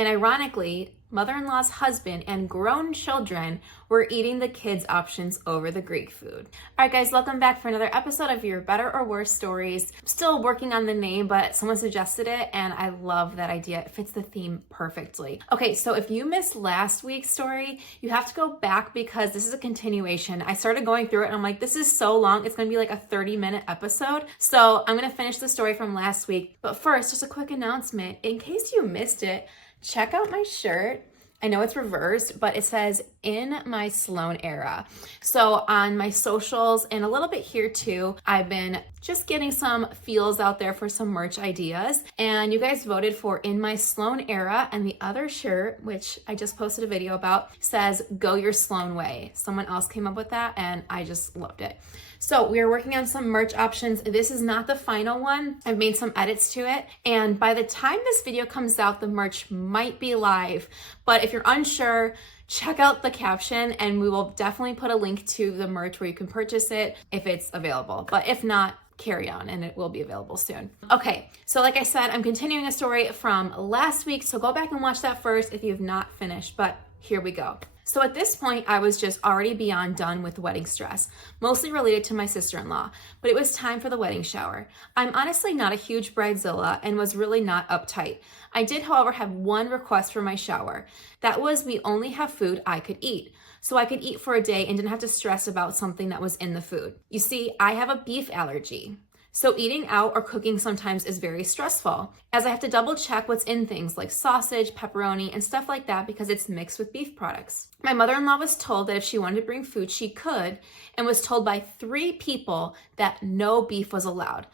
And ironically, mother-in-law's husband and grown children were eating the kids' options over the Greek food. All right, guys, welcome back for another episode of Your Better or Worse Stories. I'm still working on the name, but someone suggested it, and I love that idea. It fits the theme perfectly. Okay, so if you missed last week's story, you have to go back because this is a continuation. I started going through it, and I'm like, this is so long. It's going to be like a 30-minute episode. So I'm going to finish the story from last week. But first, just a quick announcement. In case you missed it, check out my shirt. I know it's reversed, but it says in my Sloan era. So on my socials and a little bit here too, I've been just getting some feels out there for some merch ideas. And you guys voted for in my Sloan era, and the other shirt, which I just posted a video about, says go your Sloan way. Someone else came up with that and I just loved it. So we are working on some merch options. This is not the final one. I've made some edits to it. And by the time this video comes out, the merch might be live. But if you're unsure, check out the caption and we will definitely put a link to the merch where you can purchase it if it's available. But if not, carry on and it will be available soon. Okay, so like I said, I'm continuing a story from last week. So go back and watch that first if you've not finished, but here we go. So at this point, I was just already beyond done with wedding stress, mostly related to my sister-in-law, but it was time for the wedding shower. I'm honestly not a huge bridezilla and was really not uptight. I did, however, have one request for my shower. That was we only have food I could eat. So I could eat for a day and didn't have to stress about something that was in the food. You see, I have a beef allergy. So eating out or cooking sometimes is very stressful, as I have to double check what's in things like sausage, pepperoni, and stuff like that because it's mixed with beef products. My mother-in-law was told that if she wanted to bring food, she could, and was told by 3 people that no beef was allowed.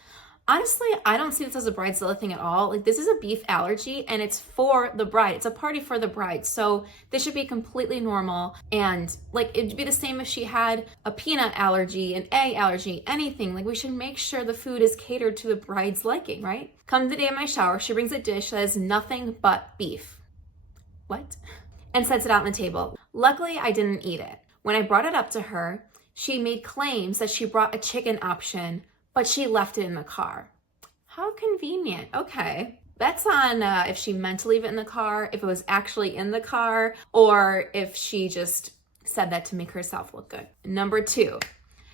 Honestly, I don't see this as a bridezilla thing at all. Like, this is a beef allergy and it's for the bride. It's a party for the bride. So this should be completely normal. And like, it'd be the same if she had a peanut allergy, an egg allergy, anything. Like, we should make sure the food is catered to the bride's liking, right? Come the day of my shower, she brings a dish that has nothing but beef. What? And sets it out on the table. Luckily, I didn't eat it. When I brought it up to her, she made claims that she brought a chicken option, but she left it in the car. How convenient. Okay. That's on if she meant to leave it in the car, if it was actually in the car, or if she just said that to make herself look good. Number 2.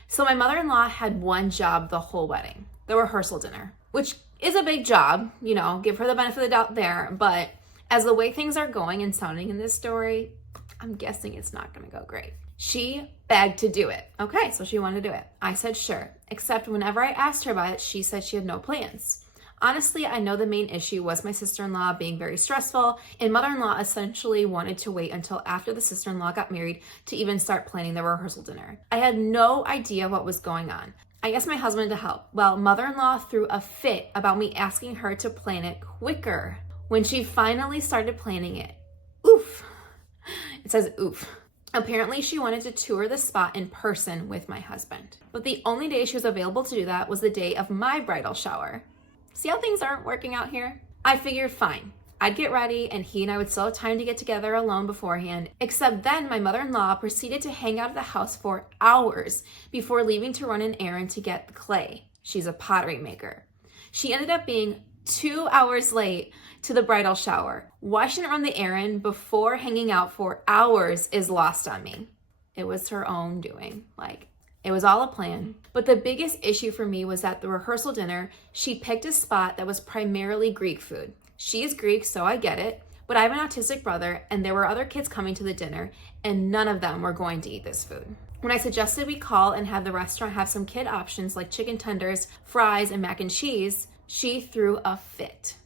So my mother-in-law had one job the whole wedding, the rehearsal dinner, which is a big job, you know, give her the benefit of the doubt there. But as the way things are going and sounding in this story, I'm guessing it's not gonna go great. She begged to do it. Okay, so she wanted to do it. I said sure, except whenever I asked her about it, she said she had no plans. Honestly, I know the main issue was my sister-in-law being very stressful, and mother-in-law essentially wanted to wait until after the sister-in-law got married to even start planning the rehearsal dinner. I had no idea what was going on. I asked my husband to help. Well, mother-in-law threw a fit about me asking her to plan it quicker. When she finally started planning it, oof. It says oof. Apparently, she wanted to tour the spot in person with my husband. But the only day she was available to do that was the day of my bridal shower. See how things aren't working out here? I figured fine. I'd get ready and he and I would still have time to get together alone beforehand. Except then my mother-in-law proceeded to hang out at the house for hours before leaving to run an errand to get the clay. She's a pottery maker. She ended up being 2 hours late to the bridal shower. Why she didn't run the errand before hanging out for hours is lost on me. It was her own doing. Like, it was all a plan. But the biggest issue for me was at the rehearsal dinner, she picked a spot that was primarily Greek food. She's Greek, so I get it, but I have an autistic brother and there were other kids coming to the dinner and none of them were going to eat this food. When I suggested we call and have the restaurant have some kid options like chicken tenders, fries, and mac and cheese, she threw a fit.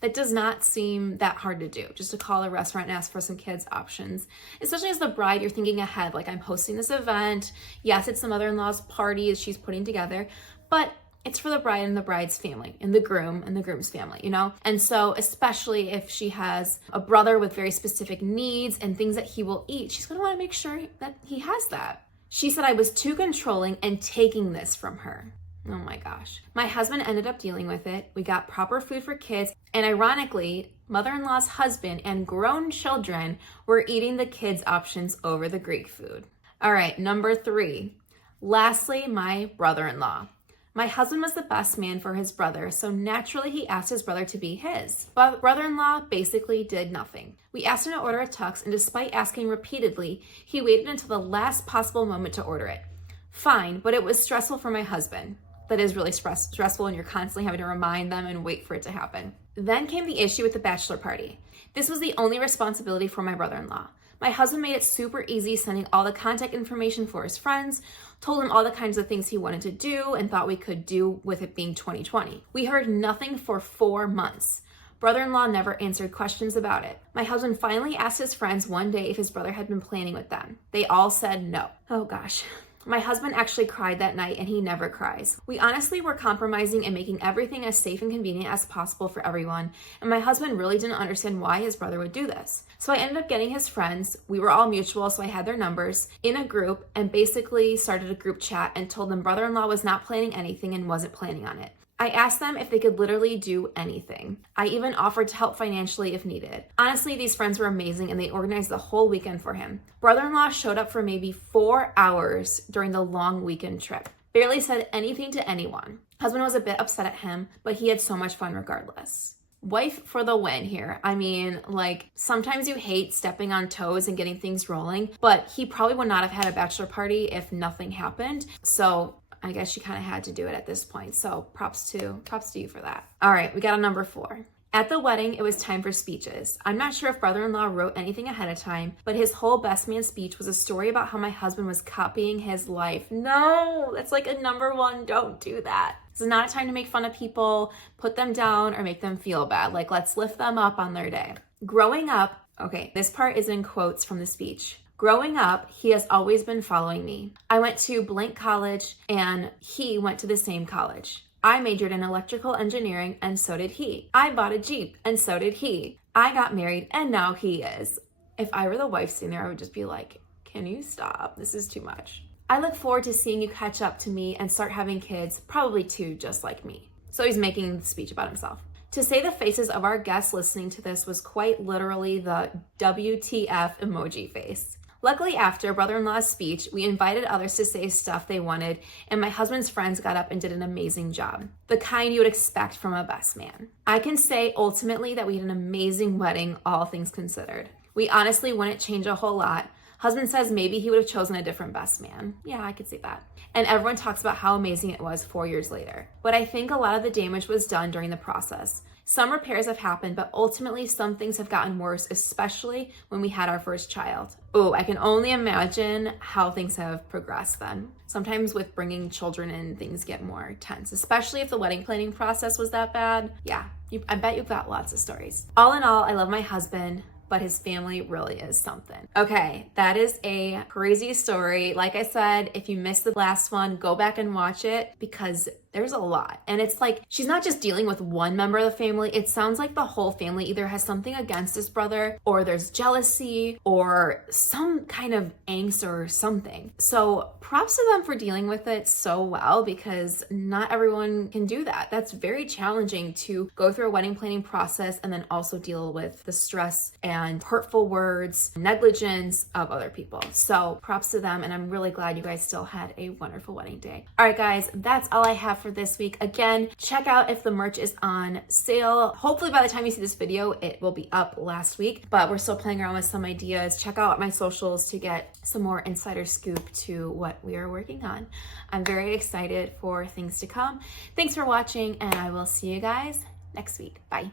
That does not seem that hard to do, just to call a restaurant and ask for some kids options. Especially as the bride, you're thinking ahead, like, I'm hosting this event. Yes, it's the mother-in-law's party as she's putting together, but it's for the bride and the bride's family, and the groom and the groom's family, you know? And so, especially if she has a brother with very specific needs and things that he will eat, she's gonna wanna make sure that he has that. She said I was too controlling and taking this from her. Oh my gosh. My husband ended up dealing with it. We got proper food for kids. And ironically, mother-in-law's husband and grown children were eating the kids' options over the Greek food. All right, number 3. Lastly, my brother-in-law. My husband was the best man for his brother, so naturally he asked his brother to be his. But brother-in-law basically did nothing. We asked him to order a tux, and despite asking repeatedly, he waited until the last possible moment to order it. Fine, but it was stressful for my husband. That is really stressful when you're constantly having to remind them and wait for it to happen. Then came the issue with the bachelor party. This was the only responsibility for my brother-in-law. My husband made it super easy, sending all the contact information for his friends, told him all the kinds of things he wanted to do and thought we could do with it being 2020. We heard nothing for 4 months. Brother-in-law never answered questions about it. My husband finally asked his friends one day if his brother had been planning with them. They all said no. Oh gosh. My husband actually cried that night, and he never cries. We honestly were compromising and making everything as safe and convenient as possible for everyone, and my husband really didn't understand why his brother would do this. So I ended up getting his friends, we were all mutual, so I had their numbers, in a group, and basically started a group chat and told them brother-in-law was not planning anything and wasn't planning on it. I asked them if they could literally do anything. I even offered to help financially if needed. Honestly, these friends were amazing and they organized the whole weekend for him. Brother-in-law showed up for maybe 4 hours during the long weekend trip. Barely said anything to anyone. Husband was a bit upset at him, but he had so much fun regardless. Wife for the win here. I mean, like, sometimes you hate stepping on toes and getting things rolling, but he probably would not have had a bachelor party if nothing happened. So I guess she kind of had to do it at this point. So props to you for that. All right, we got a number 4. At the wedding, it was time for speeches. I'm not sure if brother-in-law wrote anything ahead of time, but his whole best man speech was a story about how my husband was copying his life. No, that's like a number 1. Don't do that. This is not a time to make fun of people, put them down, or make them feel bad. Like, let's lift them up on their day. Growing up, okay, this part is in quotes from the speech. Growing up, he has always been following me. I went to blank college and he went to the same college. I majored in electrical engineering and so did he. I bought a Jeep and so did he. I got married and now he is. If I were the wife sitting there, I would just be like, can you stop? This is too much. I look forward to seeing you catch up to me and start having kids, probably 2 just like me. So he's making the speech about himself. To say the faces of our guests listening to this was quite literally the WTF emoji face. Luckily, after brother-in-law's speech, we invited others to say stuff they wanted, and my husband's friends got up and did an amazing job. The kind you would expect from a best man. I can say ultimately that we had an amazing wedding, all things considered. We honestly wouldn't change a whole lot. Husband says maybe he would have chosen a different best man. Yeah, I could see that. And everyone talks about how amazing it was 4 years later. But I think a lot of the damage was done during the process. Some repairs have happened, but ultimately some things have gotten worse, especially when we had our first child. Oh, I can only imagine how things have progressed then. Sometimes with bringing children in, things get more tense, especially if the wedding planning process was that bad. Yeah, I bet you've got lots of stories. All in all, I love my husband, but his family really is something. Okay, that is a crazy story. Like I said, if you missed the last one, go back and watch it because there's a lot. And it's like, she's not just dealing with one member of the family. It sounds like the whole family either has something against this brother, or there's jealousy, or some kind of angst or something. So props to them for dealing with it so well, because not everyone can do that. That's very challenging to go through a wedding planning process and then also deal with the stress and hurtful words, negligence of other people. So props to them, and I'm really glad you guys still had a wonderful wedding day. All right, guys, that's all I have for this week. Again, check out if the merch is on sale. Hopefully by the time you see this video, it will be up last week, but we're still playing around with some ideas. Check out my socials to get some more insider scoop to what we are working on. I'm very excited for things to come. Thanks for watching, and I will see you guys next week. Bye.